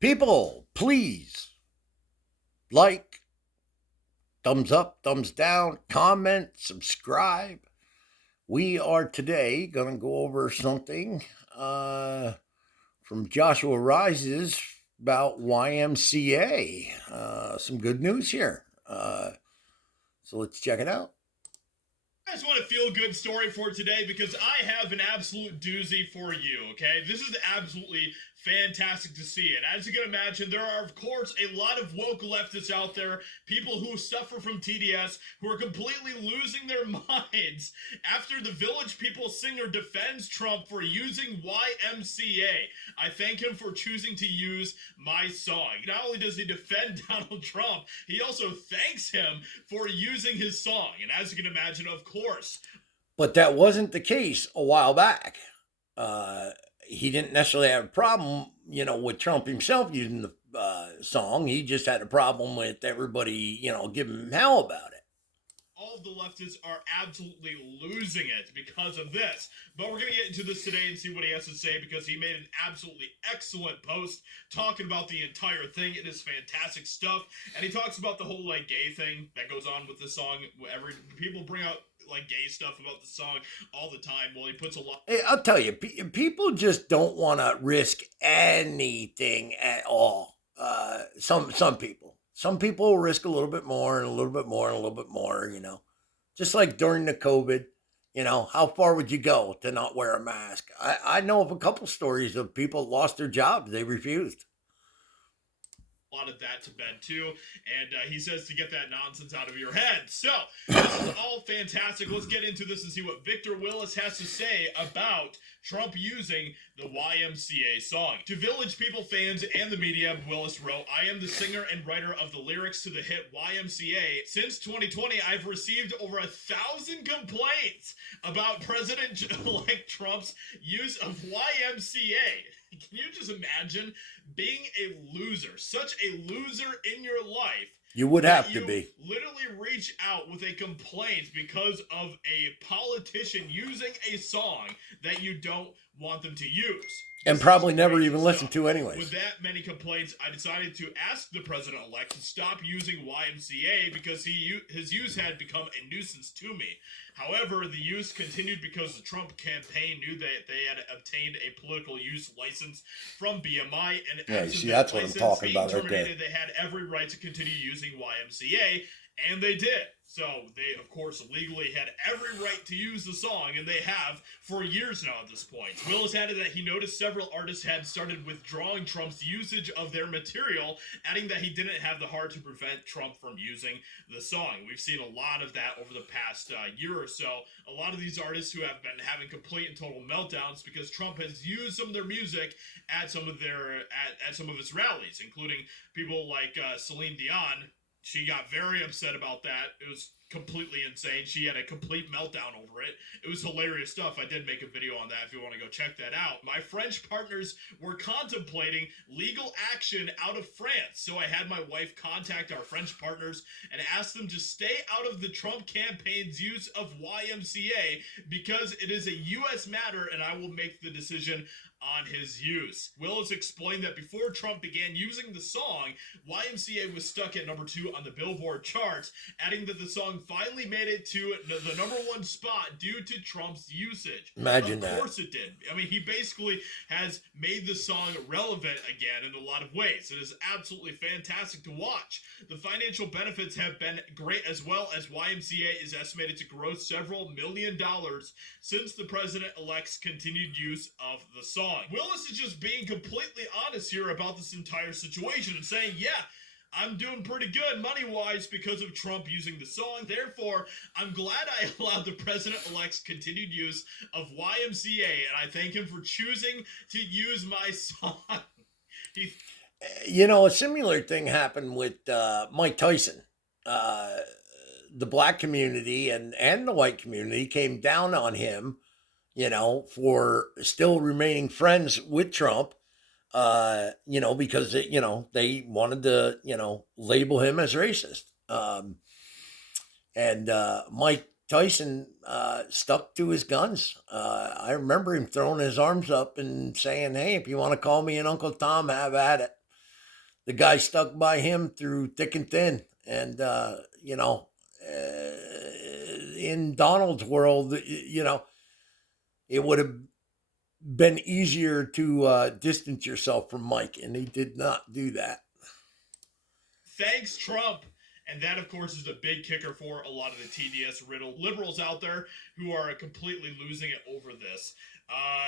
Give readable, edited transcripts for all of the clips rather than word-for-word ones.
People, please like, thumbs up, thumbs down, comment, subscribe. We are today going to go over something from Joshua Rises about YMCA. Some good news here. So let's check it out. I just want a feel good story for today because I have an absolute doozy for you, okay? This is absolutely fantastic to see. And as you can imagine, there are, of course, a lot of woke leftists out there, people who suffer from TDS, who are completely losing their minds after the Village People singer defends Trump for using YMCA. I thank him for choosing to use my song. Not only does he defend Donald Trump, he also thanks him for using his song. And as you can imagine, of course. But that wasn't the case a while back. He didn't necessarily have a problem, with Trump himself using the song. He just had a problem with everybody, giving him hell about it. All of the leftists are absolutely losing it because of this. But we're going to get into this today and see what he has to say because he made an absolutely excellent post talking about the entire thing. It is fantastic stuff. And he talks about the whole gay thing that goes on with the song. People bring out gay stuff about the song all the time. Well, he puts a lot. Hey, I'll tell you, people just don't want to risk anything at all. Some people will risk a little bit more and a little bit more and a little bit more. Just like during the COVID. How far would you go to not wear a mask? I know of a couple stories of people lost their jobs; they refused. A lot of that to bed too, and he says to get that nonsense out of your head. So this is all fantastic. Let's get into this and see what Victor Willis has to say about Trump using the YMCA song. To Village People fans and the media, Willis wrote, "I am the singer and writer of the lyrics to the hit YMCA. Since 2020, I've received over 1,000 complaints about President-elect Trump's use of YMCA. Can you just imagine being a loser, such a loser in your life? You would have to be. Literally reach out with a complaint because of a politician using a song that you don't want them to use. And probably never even listened to anyways. With that many complaints, I decided to ask the president-elect to stop using YMCA because his use had become a nuisance to me. However, the use continued because the Trump campaign knew that they had obtained a political use license from BMI, and that's what I'm talking about right there. They had every right to continue using YMCA, and they did. So they, of course, legally had every right to use the song, and they have for years now at this point. Willis added that he noticed several artists had started withdrawing Trump's usage of their material, adding that he didn't have the heart to prevent Trump from using the song. We've seen a lot of that over the past year or so. A lot of these artists who have been having complete and total meltdowns because Trump has used some of their music at some of their at some of his rallies, including people like Celine Dion. She got very upset about that. It was completely insane. She had a complete meltdown over it. It was hilarious stuff. I did make a video on that if you want to go check that out. My French partners were contemplating legal action out of France, so I had my wife contact our French partners and ask them to stay out of the Trump campaign's use of YMCA because it is a U.S. matter and I will make the decision on his use. Willis explained that before Trump began using the song, YMCA was stuck at number 2 on the Billboard charts, adding that the song finally made it to the number 1 spot due to Trump's usage. Imagine that. Of course it did. I mean, he basically has made the song relevant again in a lot of ways. It is absolutely fantastic to watch. The financial benefits have been great as well, as YMCA is estimated to gross several $1 million since the president-elect's continued use of the song. Willis is just being completely honest here about this entire situation and saying, yeah, I'm doing pretty good money-wise because of Trump using the song. Therefore, I'm glad I allowed the president-elect's continued use of YMCA, and I thank him for choosing to use my song. A similar thing happened with Mike Tyson. The black community and the white community came down on him, for still remaining friends with Trump, because, they wanted to, label him as racist. And Mike Tyson stuck to his guns. I remember him throwing his arms up and saying, hey, if you want to call me an Uncle Tom, have at it. the guy stuck by him through thick and thin. And, in Donald's world, it would have been easier to distance yourself from Mike, and he did not do that. Thanks, Trump. And that, of course, is a big kicker for a lot of the TDS riddled liberals out there who are completely losing it over this.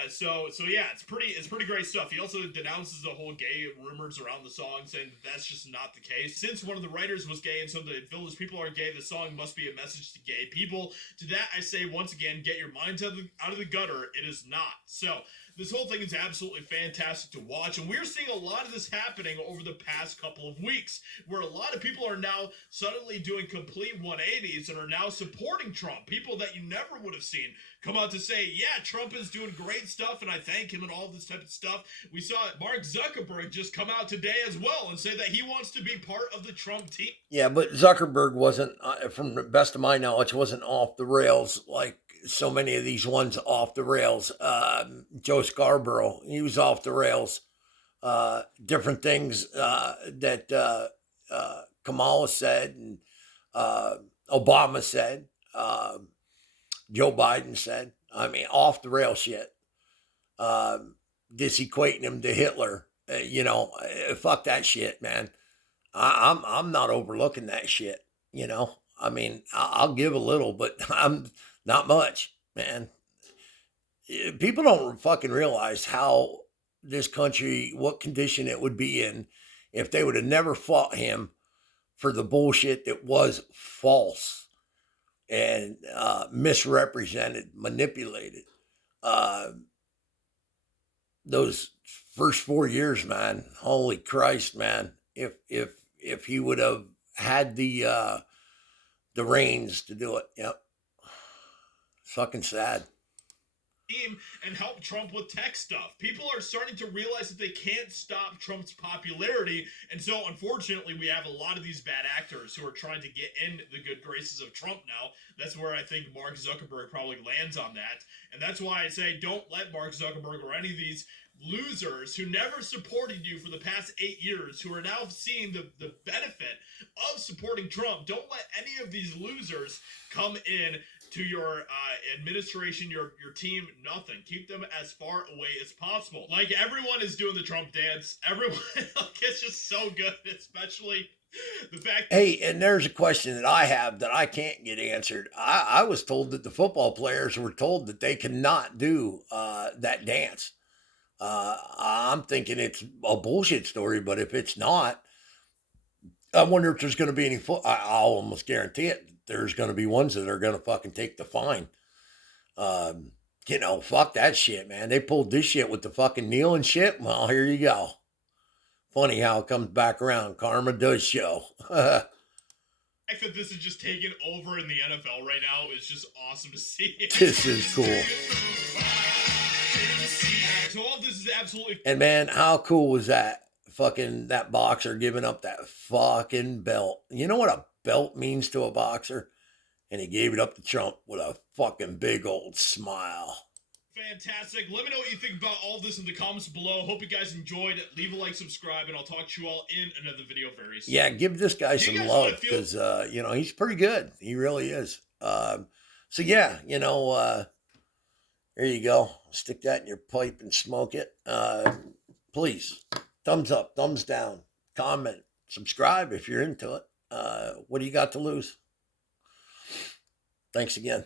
So yeah, it's pretty great stuff. He also denounces the whole gay rumors around the song, saying that that's just not the case. Since one of the writers was gay and some of the village people are gay, the song must be a message to gay people. To that, I say once again, get your minds out of the gutter. It is not. So this whole thing is absolutely fantastic to watch, and we're seeing a lot of this happening over the past couple of weeks, where a lot of people are now suddenly doing complete 180s and are now supporting Trump. People that you never would have seen come out to say, yeah, Trump is doing great stuff, and I thank him and all this type of stuff. We saw Mark Zuckerberg just come out today as well and say that he wants to be part of the Trump team. Yeah, but Zuckerberg wasn't, from the best of my knowledge, wasn't off the rails like so many of these ones off the rails. Joe Scarborough, he was off the rails. Different things that Kamala said and Obama said, Joe Biden said. I mean, off the rail shit. Just equating him to Hitler. Fuck that shit, man. I'm not overlooking that shit. I mean, I'll give a little, but I'm not much, man. People don't fucking realize how this country, what condition it would be in if they would have never fought him for the bullshit that was false and misrepresented, manipulated. Those first 4 years, man, holy Christ, man. If he would have had the reins to do it, yep. Fucking sad. And help Trump with tech stuff. People are starting to realize that they can't stop Trump's popularity, and so unfortunately we have a lot of these bad actors who are trying to get in the good graces of Trump now. That's where I think Mark Zuckerberg probably lands on that, and that's why I say don't let Mark Zuckerberg or any of these losers who never supported you for the past 8 years, who are now seeing the benefit of supporting Trump, don't let any of these losers come in to your administration, your team, nothing. Keep them as far away as possible. Like, everyone is doing the Trump dance. Everyone, it's just so good, especially the fact that... Hey, and there's a question that I have that I can't get answered. I was told that the football players were told that they cannot do that dance. I'm thinking it's a bullshit story, but if it's not, I wonder if there's going to be any I'll almost guarantee it. There's going to be ones that are going to fucking take the fine. Fuck that shit, man. They pulled this shit with the fucking kneel and shit. Well, here you go. Funny how it comes back around. Karma does show. The fact that this is just taking over in the NFL right now is just awesome to see. This is cool. So all of this is absolutely... And man, how cool was that? Fucking that boxer giving up that fucking belt. You know what a belt means to a boxer? And he gave it up to Trump with a fucking big old smile. Fantastic. Let me know what you think about all of this in the comments below. Hope you guys enjoyed it. Leave a like, subscribe, and I'll talk to you all in another video very soon. Yeah, give this guy some love because, he's pretty good. He really is. So yeah, there you go. Stick that in your pipe and smoke it. Please, thumbs up, thumbs down, comment, subscribe if you're into it. What do you got to lose? Thanks again.